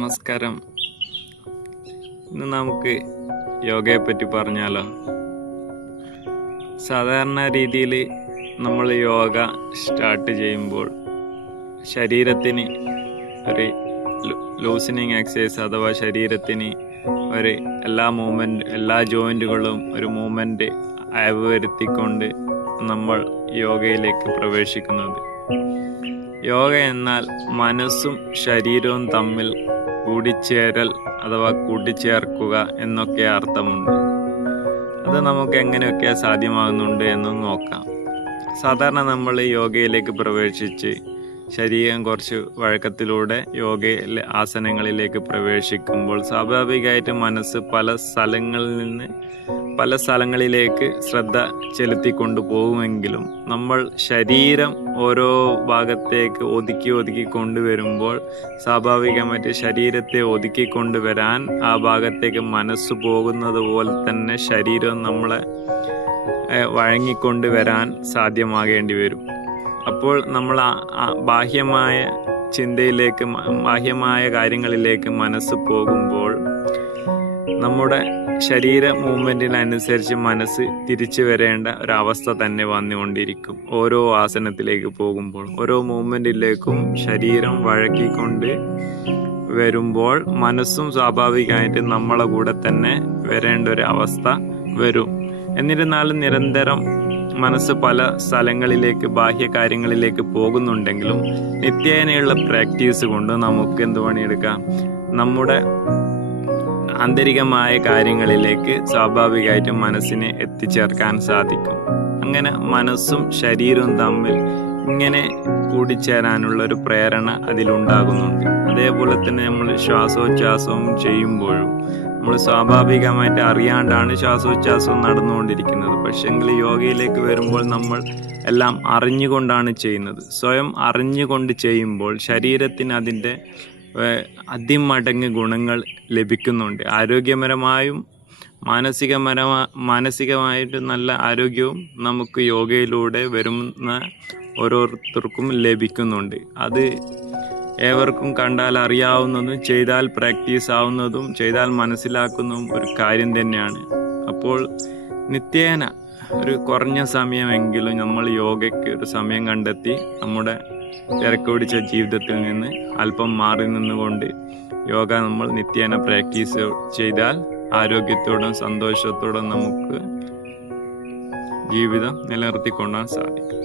നമസ്കാരം. ഇന്ന് നമുക്ക് യോഗയെ പറ്റി പറഞ്ഞാലോ? സാധാരണ രീതിയിൽ നമ്മൾ യോഗ സ്റ്റാർട്ട് ചെയ്യുമ്പോൾ ശരീരത്തിന് ഒരു ലൂസനിങ് എക്സസൈസ് അഥവാ ശരീരത്തിന് ഒരു എല്ലാ മൂവ്മെന്റ് എല്ലാ ജോയിന്റുകളും ഒരു മൂവ്മെന്റ് അയവ് വരുത്തിക്കൊണ്ട് നമ്മൾ യോഗയിലേക്ക് പ്രവേശിക്കുന്നത്. യോഗ എന്നാൽ മനസ്സും ശരീരവും തമ്മിൽ കൂടിച്ചേരൽ അഥവാ കൂട്ടിച്ചേർക്കുക എന്നൊക്കെ അർത്ഥമുണ്ട്. അത് നമുക്ക് എങ്ങനെയൊക്കെ സാധ്യമാകുന്നുണ്ട് എന്ന് നോക്കാം. സാധാരണ നമ്മൾ യോഗയിലേക്ക് പ്രവേശിച്ച് ശരീരം കുറച്ച് വഴക്കത്തിലൂടെ യോഗയിലെ ആസനങ്ങളിലേക്ക് പ്രവേശിക്കുമ്പോൾ സ്വാഭാവികമായിട്ട് മനസ്സ് പല സ്ഥലങ്ങളിൽ നിന്ന് പല സ്ഥലങ്ങളിലേക്ക് ശ്രദ്ധ ചെലുത്തിക്കൊണ്ടു പോകുമെങ്കിലും നമ്മൾ ശരീരം ഓരോ ഭാഗത്തേക്ക് ഒതുക്കി ഒതുക്കി കൊണ്ടുവരുമ്പോൾ സ്വാഭാവികമായിട്ട് ശരീരത്തെ ഒതുക്കി കൊണ്ടുവരാൻ ആ ഭാഗത്തേക്ക് മനസ്സ് പോകുന്നത് പോലെ തന്നെ ശരീരം നമ്മളെ വഴങ്ങിക്കൊണ്ടുവരാൻ സാധ്യമാകേണ്ടി വരും. അപ്പോൾ നമ്മൾ ബാഹ്യമായ ചിന്തയിലേക്ക് ബാഹ്യമായ കാര്യങ്ങളിലേക്ക് മനസ്സ് പോകുമ്പോൾ നമ്മുടെ ശരീര മൂവ്മെന്റിനനുസരിച്ച് മനസ്സ് തിരിച്ചു വരേണ്ട ഒരവസ്ഥ തന്നെ വന്നുകൊണ്ടിരിക്കും. ഓരോ ആസനത്തിലേക്ക് പോകുമ്പോൾ ഓരോ മൂവ്മെന്റിലേക്കും ശരീരം വഴക്കിക്കൊണ്ട് വരുമ്പോൾ മനസ്സും സ്വാഭാവികമായിട്ട് നമ്മളെ കൂടെ തന്നെ വരേണ്ട ഒരു അവസ്ഥ വരും. എന്നിരുന്നാലും നിരന്തരം മനസ്സ് പല സ്ഥലങ്ങളിലേക്ക് ബാഹ്യ കാര്യങ്ങളിലേക്ക് പോകുന്നുണ്ടെങ്കിലും നിത്യേനയുള്ള പ്രാക്ടീസ് കൊണ്ട് നമുക്ക് എന്ത് പണിയെടുക്കാം? നമ്മുടെ ആന്തരികമായ കാര്യങ്ങളിലേക്ക് സ്വാഭാവികമായിട്ടും മനസ്സിനെ എത്തിച്ചേർക്കാൻ സാധിക്കും. അങ്ങനെ മനസ്സും ശരീരവും തമ്മിൽ ഇങ്ങനെ കൂടിച്ചേരാനുള്ള ഒരു പ്രേരണ അതിലുണ്ടാകുന്നുണ്ട്. അതേപോലെ തന്നെ നമ്മൾ ശ്വാസോച്ഛ്വാസവും ചെയ്യുമ്പോഴും നമ്മൾ സ്വാഭാവികമായിട്ട് അറിയാണ്ടാണ് ശ്വാസോച്ഛ്വാസം നടന്നുകൊണ്ടിരിക്കുന്നത്. പക്ഷെങ്കിൽ യോഗയിലേക്ക് വരുമ്പോൾ നമ്മൾ എല്ലാം അറിഞ്ഞുകൊണ്ടാണ് ചെയ്യുന്നത്. സ്വയം അറിഞ്ഞുകൊണ്ട് ചെയ്യുമ്പോൾ ശരീരത്തിന് അതിന്റെ അതിമടങ്ങ് ഗുണങ്ങൾ ലഭിക്കുന്നുണ്ട്. ആരോഗ്യപരമായും മാനസികപരമാ മാനസികമായിട്ട് നല്ല ആരോഗ്യവും നമുക്ക് യോഗയിലൂടെ വരുന്ന ഓരോരുത്തർക്കും ലഭിക്കുന്നുണ്ട്. അത് ഏവർക്കും കണ്ടാൽ അറിയാവുന്നതും ചെയ്താൽ പ്രാക്ടീസ് ആവുന്നതും ചെയ്താൽ മനസ്സിലാക്കുന്നതും ഒരു കാര്യം തന്നെയാണ്. അപ്പോൾ നിത്യേന ഒരു കുറഞ്ഞ സമയമെങ്കിലും നമ്മൾ യോഗയ്ക്ക് ഒരു സമയം കണ്ടെത്തി നമ്മുടെ തിരക്ക് പിടിച്ച ജീവിതത്തിൽ നിന്ന് അല്പം മാറി നിന്നുകൊണ്ട് യോഗ നമ്മൾ നിത്യേന പ്രാക്ടീസ് ചെയ്താൽ ആരോഗ്യത്തോടും സന്തോഷത്തോടും നമുക്ക് ജീവിതം നിലനിർത്തിക്കൊണ്ടാൻ സാധിക്കും.